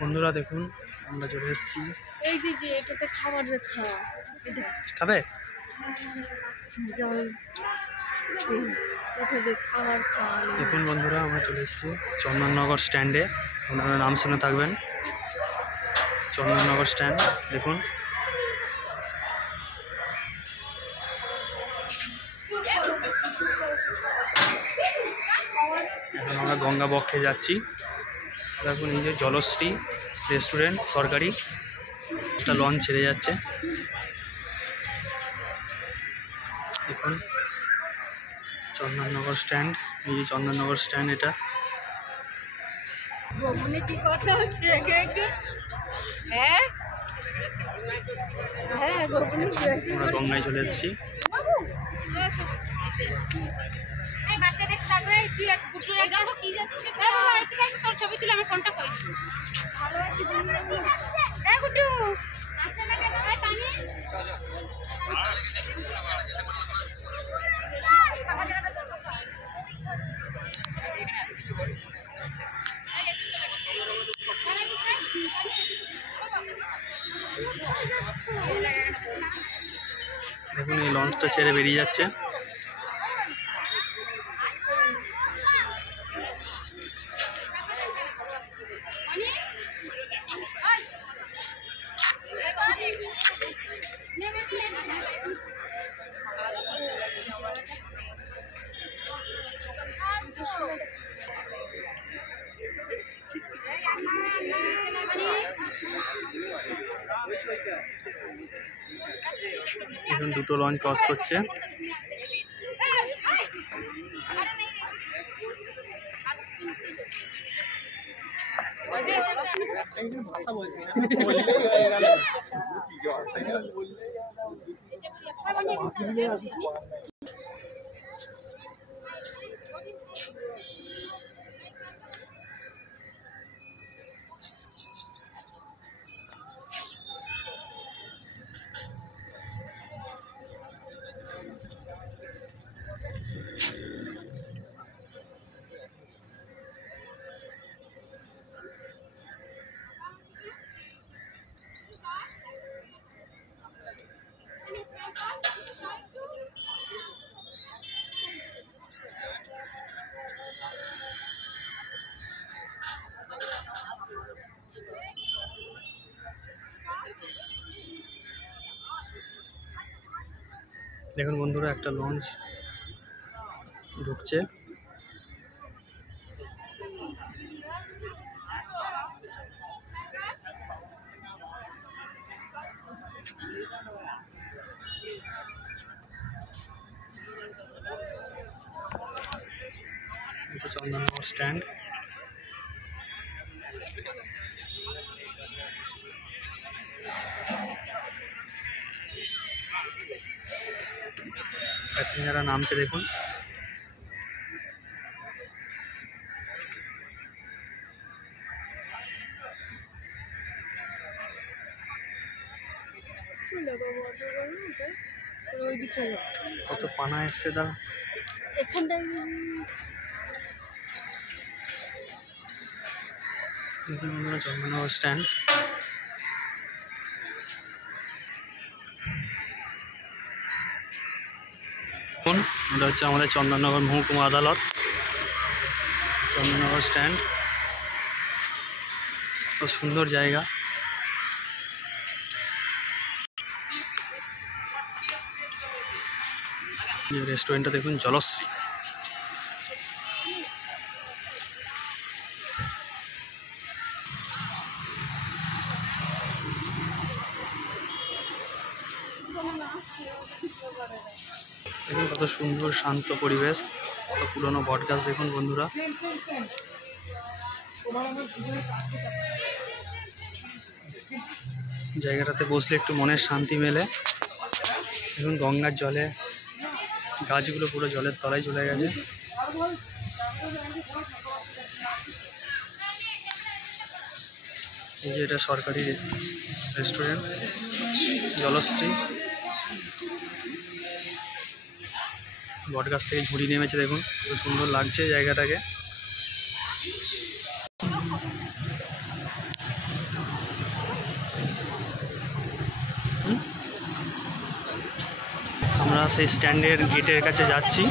বন্ধুরা দেখুন আমরা চলে এসেছি। এই যে যে এটাতে খাবার দেখা এটা খাবে খাবার দেখুন বন্ধুরা আমরা চলে এসেছি চন্দননগর স্ট্যান্ডে। আপনারা নাম শুনে থাকবেন, চন্দননগর স্ট্যান্ড। দেখুন এখন আমরা গঙ্গা বক্ষে যাচ্ছি। দেখুন এই যে জলশ্রী রেস্টুরেন্ট সরকারি, একটা লঞ্চ ছেড়ে যাচ্ছে। দেখুন চন্দননগর স্ট্যান্ড, এই যে চন্দননগর স্ট্যান্ড এটা। আমরা গঙ্গায় চলে এসেছি। তোর ছবি তুলে আমার ফোনটা কই দেখুন এই লঞ্চটা ছেড়ে বেরিয়ে যাচ্ছে। এখন দুটো লঞ্চ ক্রস করছে। দেখুন বন্ধুরা একটা লঞ্চ ঢুকছে। এটা চন্দননগর স্ট্যান্ড। প্যাসেঞ্জাররা নামছে দেখুন। কত পানা এসছে দাঁড়া এখানটায় চন্দননগর স্ট্যান্ড। এটা হচ্ছে আমাদের চন্দননগর মহকুমা আদালত, চন্দননগর স্ট্যান্ড। খুব সুন্দর জায়গা। রেস্টুরেন্টটা দেখুন জলশ্রী। দেখুন কত সুন্দর শান্ত পরিবেশ, কত পুরনো বট গাছ দেখুন বন্ধুরা। জায়গাটাতে বসলে একটু মনের শান্তি মেলে। দেখুন গঙ্গার জলে গাছগুলো পুরো জলের তলায় চলে গেছে। এই যে এটা সরকারি রেস্টুরেন্ট জলশ্রী। বটগাছ থেকে ঝুড়ি নেমেছে দেখুন, খুব সুন্দর লাগছে জায়গাটাকে। আমরা সেই স্ট্যান্ডের গেটের কাছে যাচ্ছি।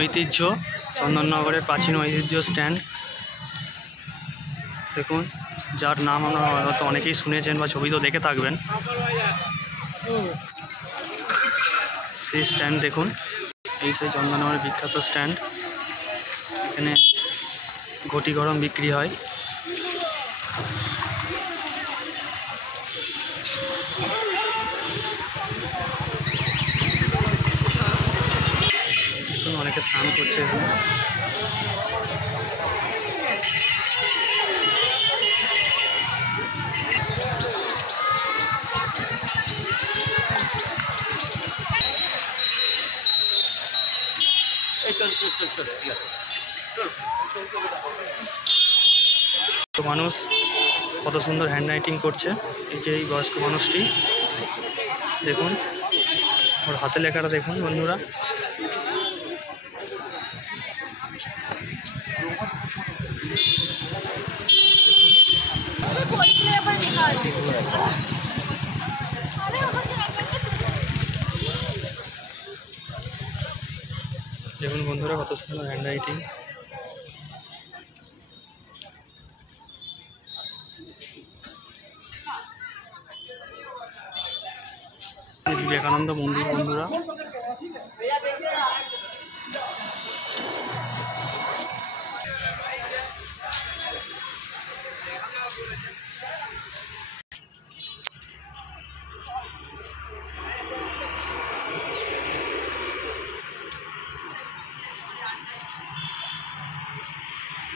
ঐতিহ্য, চন্দননগরের প্রাচীন ঐতিহ্য স্ট্যান্ড দেখুন, যার নাম আমরা হয়তো অনেকেই শুনেছেন বা ছবি তো দেখে থাকবেন। সেই স্ট্যান্ড দেখুন, এই সেই চন্দননগরের বিখ্যাত স্ট্যান্ড। এখানে ঘটি গরম বিক্রি হয়। অনেকে স্নান করছে এখানে। তো মানুষ কত সুন্দর হ্যান্ড রাইটিং করছে। এই যে এই বয়স্ক মানুষটি দেখুন, ওর হাতে লেখাটা দেখুন বন্ধুরা। দেখুন বন্ধুরা কত সুন্দর হ্যান্ড রাইটিং। বিবেকানন্দ মন্দির বন্ধুরা।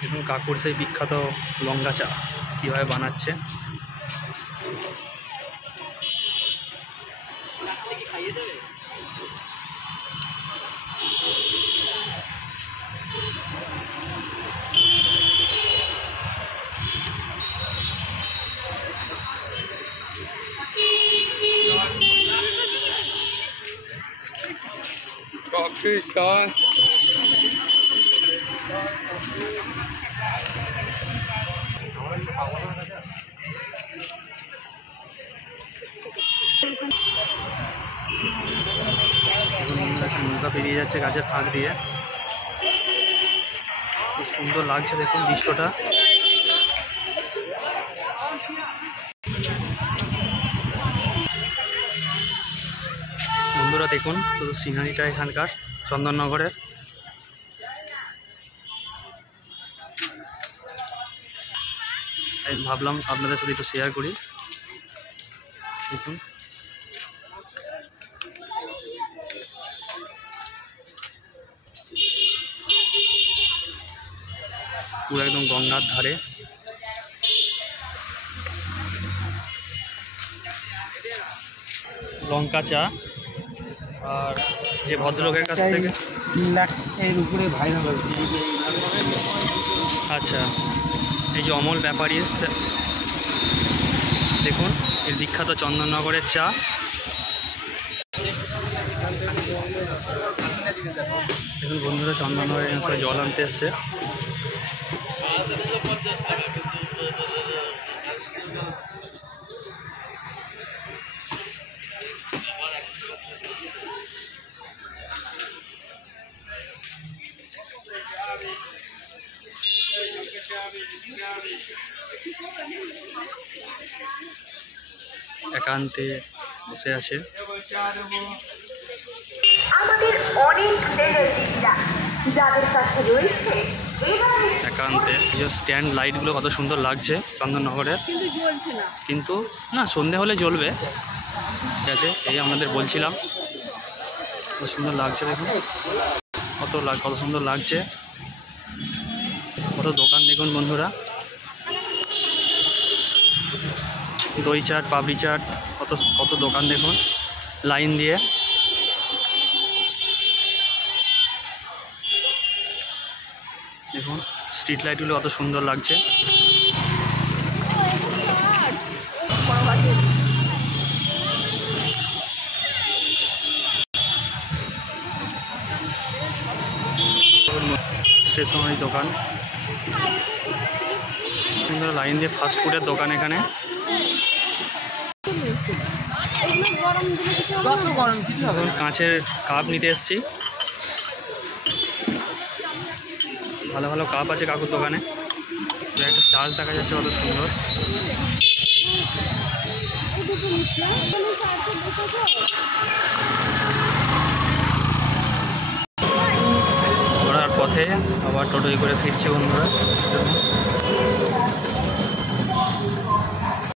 দেখুন কাকুর সেই বিখ্যাত লঙ্কা চা কীভাবে বানাচ্ছে। কফি চা নৌকা পেরিয়ে যাচ্ছে গাছের ফাঁক দিয়ে, খুব সুন্দর লাগছে দেখুন দৃশ্যটা। বন্ধুরা দেখুন শুধু সিনারিটা এখানকার চন্দননগরের। তাই ভাবলাম আপনাদের সাথে একটু শেয়ার করি। দেখুন পুরো একদম গঙ্গার ধারে। লঙ্কা চা, আর যে ভদ্রলোকের কাছ থেকে এর উপরে ভাইরাল হয়েছে। আচ্ছা, এই যে অমল ব্যাপারী দেখুন এর বিখ্যাত চন্দননগরের চা। দেখুন বন্ধুরা চন্দননগরের সবাই জল আনতে এসছে। একান্তে বসে আছে। আমাদের অনেক দিদিরা যাদের কাছে রয়েছে একান্তে যে স্ট্যান্ড লাইটগুলো কত সুন্দর লাগছে চন্দননগরের, কিন্তু জ্বলছে না। কিন্তু না সন্ধে হলে জ্বলবে। ঠিক আছে, এই আমাদের বলছিলাম কত সুন্দর লাগছে দেখুন, কত সুন্দর লাগছে। কত দোকান দেখুন বন্ধুরা, দই চাট, পাপড়ি চাট, কত দোকান দেখুন লাইন দিয়ে। দেখুন স্ট্রিট লাইটগুলো কত সুন্দর লাগছে। স্টেশনারি দোকান, সুন্দর লাইন দিয়ে ফাস্ট ফুডের দোকান এখানে। এগুলো গরম দিলে কিছু হবে যত না? গরম কিছু হবে এখন না। কাঁচের কাপ নিতে এসেছি। ভালো ভালো কাপ আছে কাকুর দোকানে। একটা চার্জ দেখা যাচ্ছে কত সুন্দর। এই দুটো নিচ্ছি কোনো চারটে বসেছো ঘোরার পথে আবার টোটোয় করে ফিরছি বন্ধুরা।